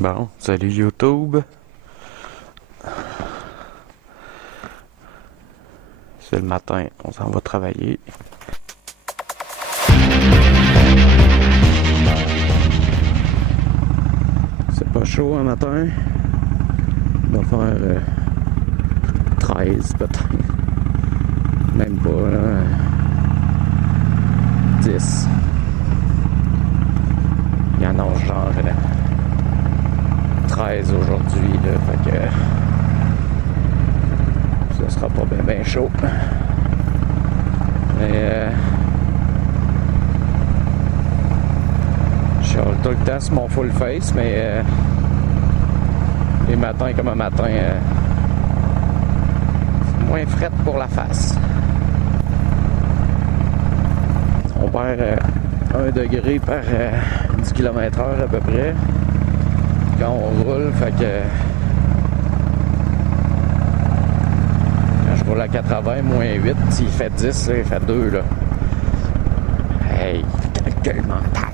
Bon, salut YouTube. C'est le matin, on s'en va travailler. C'est pas chaud un matin. On va faire 13 peut-être. Même pas, là. 10. Il y en a genre 13 aujourd'hui, là, fait que ça sera pas bien chaud. Mais je suis tout le temps sur mon full face, mais les matins comme un matin, c'est moins frette pour la face. On perd 1 degré par 10 km/h à peu près quand on roule, fait que quand je roule à 80, moins 8, s'il fait 10, là, il fait 2 là. Hey, calcul mental.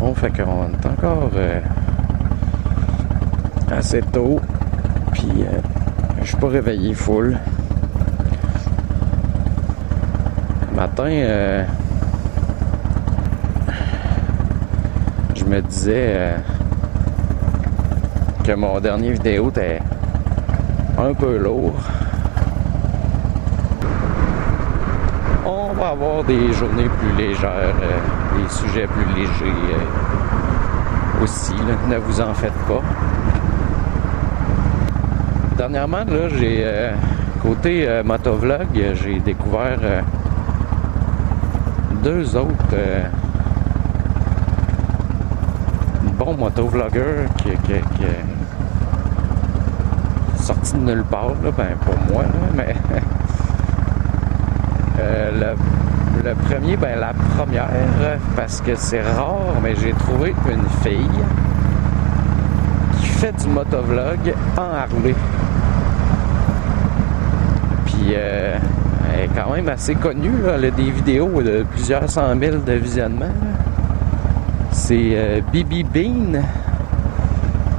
Bon, fait qu'on est encore assez tôt, puis je suis pas réveillé full. Matin, je me disais que mon dernier vidéo était un peu lourd. On va avoir des journées plus légères, des sujets plus légers aussi, là, ne vous en faites pas. Dernièrement, là, j'ai côté motovlog, j'ai découvert 2 autres bons motovloggers qui sortis de nulle part, là, ben pour moi, là, mais le premier, ben la première, parce que c'est rare, mais j'ai trouvé une fille qui fait du motovlog en Harley. Puis elle est quand même assez connue, là. Elle a des vidéos de plusieurs 100 000 de visionnement. C'est Bibi Bean.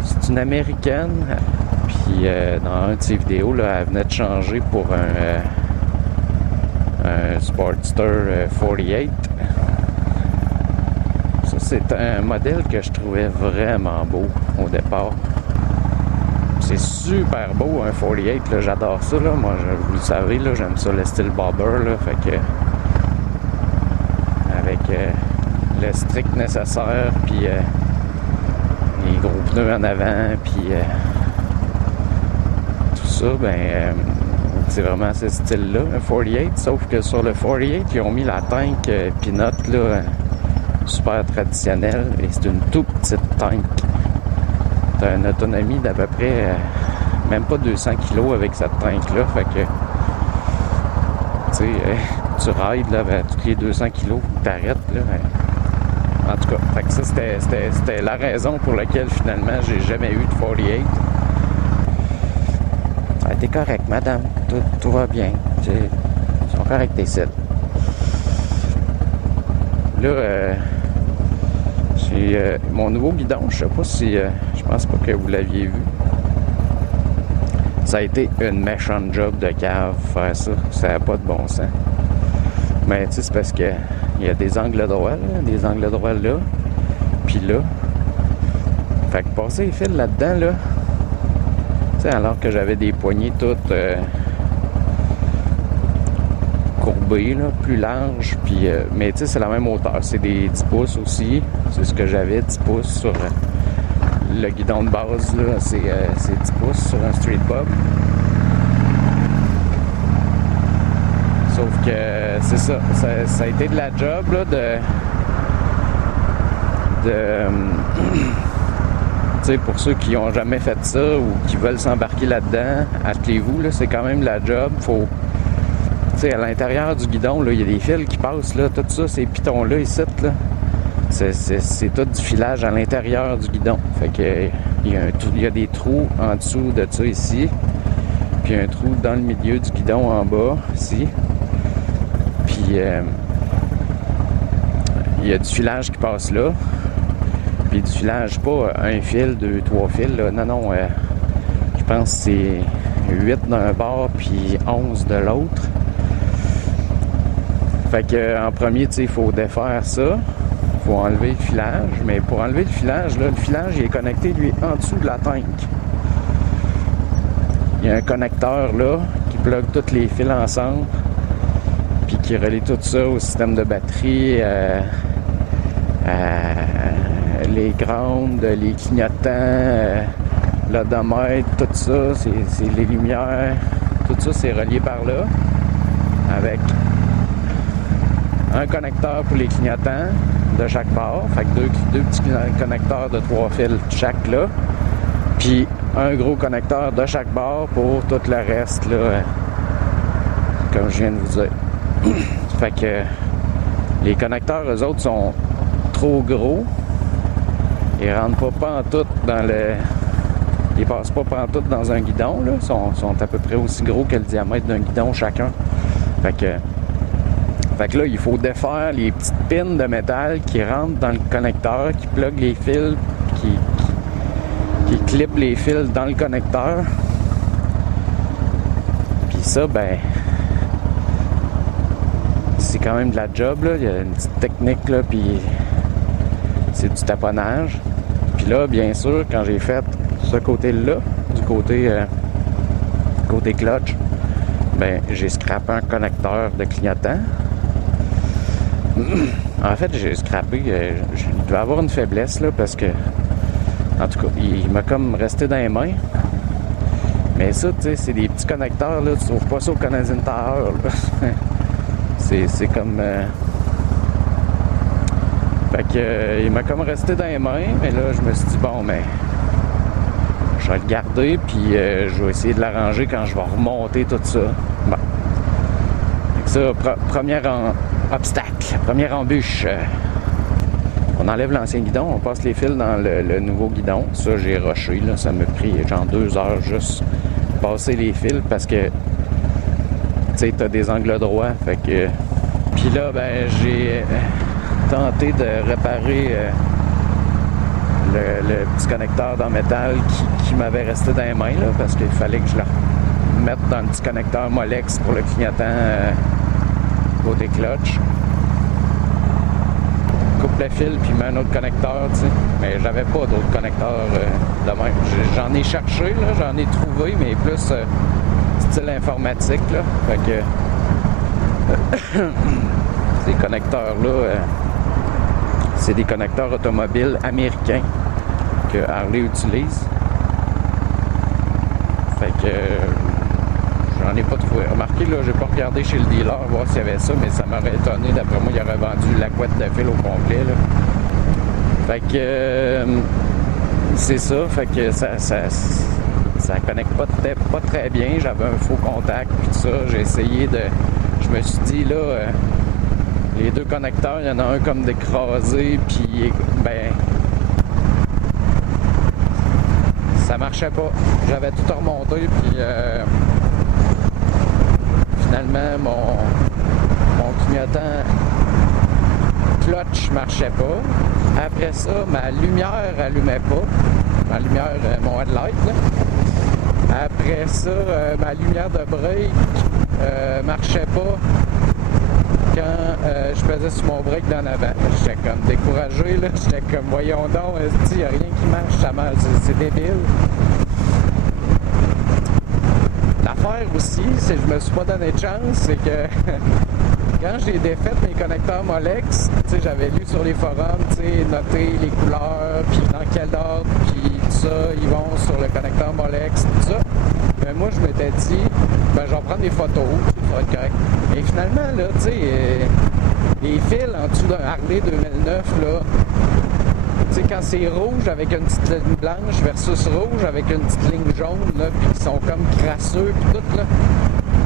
C'est une Américaine. Puis dans une de ses vidéos, là, elle venait de changer pour un Sportster 48. Ça, c'est un modèle que je trouvais vraiment beau au départ. C'est super beau, un 48, là, j'adore ça, là. Moi, vous le savez, là, j'aime ça, le style bobber, là, fait que avec le strict nécessaire, puis les gros pneus en avant, puis tout ça, ben, c'est vraiment ce style-là, un 48, sauf que sur le 48, ils ont mis la tank Peanut, là, super traditionnelle, et c'est une toute petite tank. T'as une autonomie d'à peu près même pas 200 kg avec cette tank-là, fait que tu sais, tu rides là, ben, toutes les 200 kg, t'arrêtes là. Ben, en tout cas, fait que ça c'était la raison pour laquelle finalement j'ai jamais eu de 48. Ah, t'es correct, madame, tout va bien, ils sont corrects tes sites. Là, j'ai mon nouveau guidon, je sais pas si, je pense pas que vous l'aviez vu. Ça a été une méchante job de cave faire ça, ça n'a pas de bon sens. Mais tu sais, c'est parce que il y a des angles droits là, puis là. Fait que passer les fils là-dedans, là, tu sais, alors que j'avais des poignées toutes courbées, là, plus larges, puis mais tu sais, c'est la même hauteur, c'est des 10 pouces aussi, c'est ce que j'avais, 10 pouces sur le guidon de base, là, c'est 10 pouces sur un street bob. Sauf que c'est ça a été de la job là, tu sais, pour ceux qui n'ont jamais fait ça ou qui veulent s'embarquer là-dedans, achetez-vous, là, c'est quand même la job. Faut, tu sais, à l'intérieur du guidon, là, il y a des fils qui passent, là, tout ça, ces pitons-là, ici, là, c'est tout du filage à l'intérieur du guidon. Fait que il y a des trous en dessous de ça ici, puis un trou dans le milieu du guidon en bas, ici. Puis il y a du filage qui passe là. Puis du filage, pas un fil, 2, 3 fils. Là. Non, je pense que c'est 8 d'un bord puis 11 de l'autre. Fait que en premier, tu sais, il faut défaire ça. Il faut enlever le filage. Mais pour enlever le filage, là, le filage il est connecté, lui, en dessous de la tank. Il y a un connecteur là qui plug tous les fils ensemble. Puis qui relie tout ça au système de batterie, les grounds, les clignotants, l'odomètre, tout ça, c'est les lumières. Tout ça, c'est relié par là avec un connecteur pour les clignotants de chaque bord. Fait que deux petits connecteurs de 3 fils chaque là. Puis un gros connecteur de chaque bord pour tout le reste, là, comme je viens de vous dire. Fait que les connecteurs, eux autres, sont trop gros. Ils rentrent pas en tout dans le... Ils passent pas en tout dans un guidon, là. Ils sont à peu près aussi gros que le diamètre d'un guidon chacun. Fait que là, il faut défaire les petites pins de métal qui rentrent dans le connecteur, qui plug les fils, qui clippent les fils dans le connecteur. Puis ça, ben... c'est quand même de la job, là. Il y a une petite technique, là, puis c'est du taponnage. Puis là, bien sûr, quand j'ai fait ce côté-là, du côté clutch, ben j'ai scrappé un connecteur de clignotant. En fait, j'ai scrappé, je devais avoir une faiblesse, là, parce que, en tout cas, il m'a comme resté dans les mains. Mais ça, tu sais, c'est des petits connecteurs, là, tu trouves pas ça au Canadian Tower, là. C'est comme... Fait que il m'a comme resté dans les mains, mais là je me suis dit bon mais je vais le garder puis je vais essayer de l'arranger quand je vais remonter tout ça. Bon. Fait que ça, premier obstacle, première embûche. On enlève l'ancien guidon, on passe les fils dans le nouveau guidon. Ça j'ai rushé, là, ça m'a pris genre 2 heures juste passer les fils parce que tu sais, t'as des angles droits, fait que... Puis là, ben, j'ai tenté de réparer le petit connecteur dans métal qui m'avait resté dans les mains, là, parce qu'il fallait que je le mette dans le petit connecteur Molex pour le clignotant côté clutch. Coupe le fil, puis mets un autre connecteur, tu sais. Mais j'avais pas d'autres connecteurs de même. J'en ai cherché, là, j'en ai trouvé, mais plus... style informatique, là. Fait que ces connecteurs-là, c'est des connecteurs automobiles américains que Harley utilise. Fait que j'en ai pas trouvé. Remarquez, là, j'ai pas regardé chez le dealer voir s'il y avait ça, mais ça m'aurait étonné. D'après moi, il aurait vendu la couette de fil au complet, là. Fait que c'est ça. Fait que ça connecte pas très bien. J'avais un faux contact puis tout ça. J'ai essayé de... Je me suis dit, là, les deux connecteurs, il y en a un comme d'écrasé, puis ben... ça marchait pas. J'avais tout remonté, puis finalement, mon clignotant clutch marchait pas. Après ça, ma lumière allumait pas. Ma lumière, mon headlight, là. Après ça, ma lumière de break marchait pas quand je pesais sur mon break d'en avant. J'étais comme découragé, là. J'étais comme, voyons donc, il n'y a rien qui marche, ça marche, c'est débile. L'affaire aussi, c'est que je me suis pas donné de chance, c'est que quand j'ai défait mes connecteurs Molex, tu sais, j'avais lu sur les forums, tu sais, noter les couleurs, puis dans quel ordre, puis tout ça, ils vont sur le connecteur Molex, tout ça. Mais moi, je m'étais dit, ben, je vais prendre des photos, ça va être correct. Et finalement, là, tu sais, les fils en dessous d'un Harley 2009, là, tu sais, quand c'est rouge avec une petite ligne blanche versus rouge avec une petite ligne jaune, là, puis qui sont comme crasseux, puis tout, là,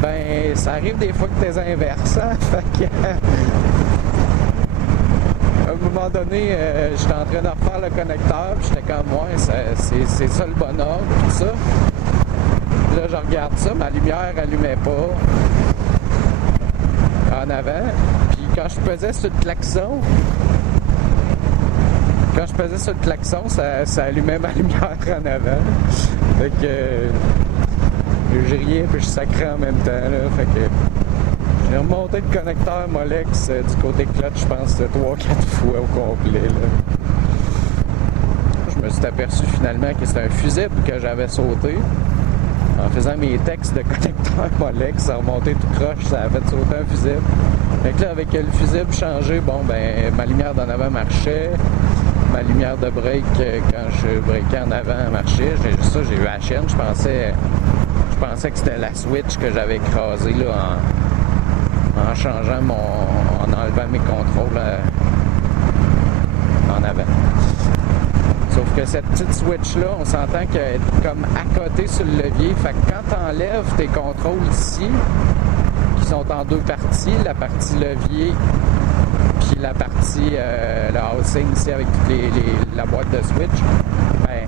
ben, ça arrive des fois que t'es inverse, hein? Fait que... à un moment donné, j'étais en train de refaire le connecteur, puis j'étais comme, ouais, c'est ça le bon ordre, puis tout ça. Là, je regarde ça, ma lumière allumait pas en avant. Puis quand je pesais sur le klaxon, quand je pesais sur le klaxon, ça allumait ma lumière en avant. Fait que je riais puis je sacrais en même temps. Là. Fait que j'ai remonté le connecteur Molex du côté clutch, je pense, 3-4 fois au complet. Là. Je me suis aperçu finalement que c'était un fusible que j'avais sauté. En faisant mes textes de connecteur Molex, ça a remonté tout croche, ça a fait sauter un fusible. Fait que là, avec le fusible changé, bon, ben, ma lumière d'en avant marchait. Ma lumière de break, quand je breakais en avant, marchait. J'ai eu la chaîne. Je pensais que c'était la switch que j'avais écrasée là, en changeant en enlevant mes contrôles en avant. Sauf que cette petite switch-là, on s'entend qu'elle est comme à côté sur le levier. Fait que quand tu enlèves tes contrôles ici, qui sont en deux parties, la partie levier puis la partie le housing ici avec toute la boîte de switch, ben,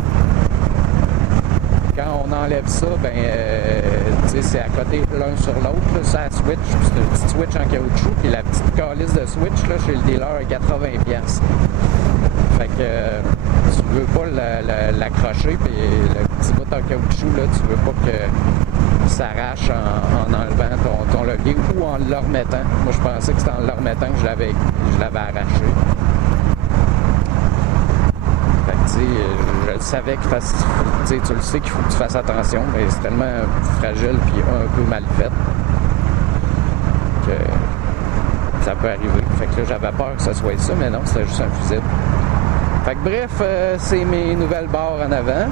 quand on enlève ça, ben, c'est à côté l'un sur l'autre, c'est la switch, c'est une petite switch en caoutchouc, puis la petite calice de switch là, chez le dealer à 80$. Fait que tu veux pas l'accrocher, puis le petit bout en caoutchouc, là, tu veux pas que s'arrache en enlevant ton levier ou en le remettant. Moi, je pensais que c'était en le remettant que je l'avais arraché. Fait que, tu sais, je le savais que tu le sais qu'il faut que tu fasses attention, mais c'est tellement fragile puis un peu mal fait que ça peut arriver. Fait que là, j'avais peur que ce soit ça, mais non, c'était juste un fusible. Fait que bref, c'est mes nouvelles barres en avant.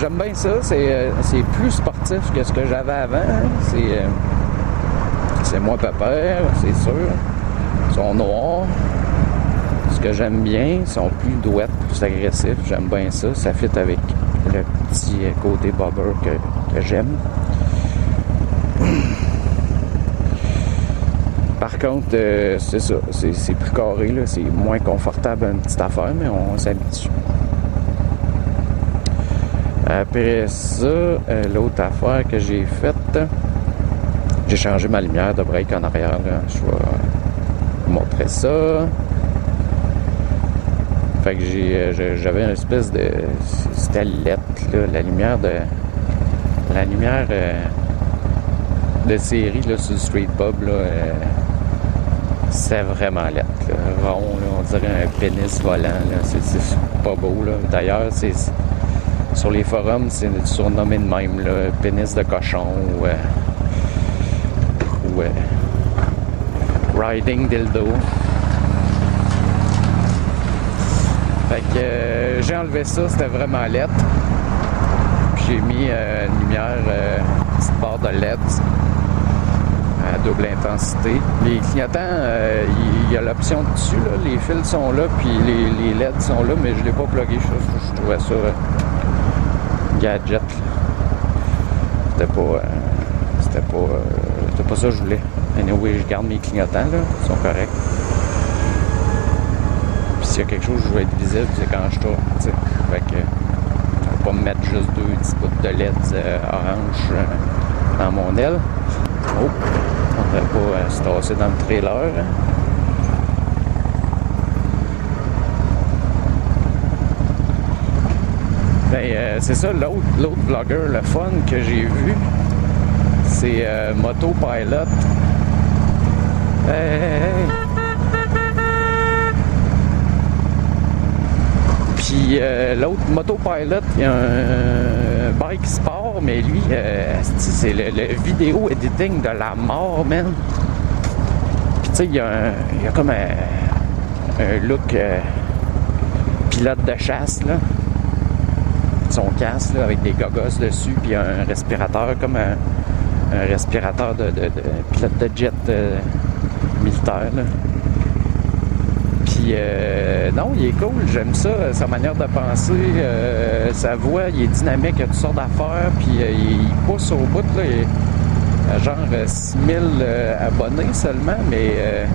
J'aime bien ça, c'est plus sportif que ce que j'avais avant. C'est moins pépère, c'est sûr. Ils sont noirs. Ce que j'aime bien, ils sont plus douettes, plus agressifs. J'aime bien ça. Ça fit avec le petit côté bobber que j'aime. Par contre, c'est ça, c'est plus carré, là, c'est moins confortable une petite affaire, mais on s'habitue. Après ça, l'autre affaire que j'ai faite, j'ai changé ma lumière de break en arrière. Là. Je vais vous montrer ça. Fait que j'avais une espèce de... C'était LED, là, la lumière de série là, sur le Street Pub, là, c'est vraiment LED. Là. Rond, là, on dirait un pénis volant. Là. C'est pas beau. Là. D'ailleurs, sur les forums, c'est surnommé de même, là, pénis de cochon ou riding dildo. Fait que j'ai enlevé ça, c'était vraiment LED. Puis j'ai mis une lumière, petite barre de LED à double intensité. Les clignotants, il y a l'option dessus, là. Les fils sont là, puis les LED sont là, mais je ne l'ai pas plugué. Je trouvais ça gadget. C'était pas ça que je voulais. Anyway, je garde mes clignotants, là. Ils sont corrects. Puis s'il y a quelque chose je veux être visible, c'est quand je tourne, tu sais. Fait que je vais pas me mettre juste deux petits bouts de LED orange dans mon aile. Oh! On ne devrait pas se tasser dans le trailer. Hein. Ben, c'est ça, l'autre vlogger, le fun que j'ai vu, c'est Motopilot. Hey. Puis l'autre Motopilot, il y a un bike sport, mais lui, c'est le vidéo editing de la mort, man. Puis tu sais, il y a comme un look pilote de chasse, là. Son casque, là, avec des gogos dessus, puis un respirateur, comme un respirateur de pilote de jet militaire, là. Puis, non, il est cool, j'aime ça, sa manière de penser, sa voix, il est dynamique, il a toutes sortes d'affaires, puis il pousse au bout, là, il a genre 6000 abonnés seulement, mais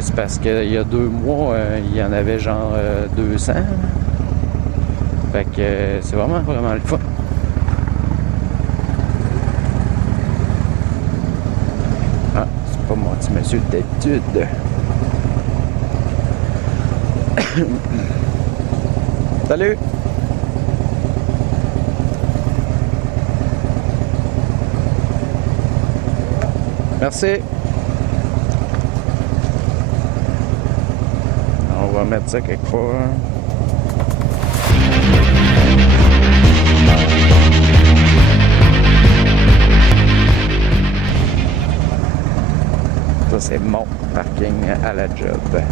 c'est parce qu'il y a 2 mois, il y en avait genre 200. Fait que c'est vraiment le fun. Ah, c'est pas mon petit monsieur d'habitude. Salut! Merci! On va mettre ça quelque part. Ça, c'est mon parking à la job.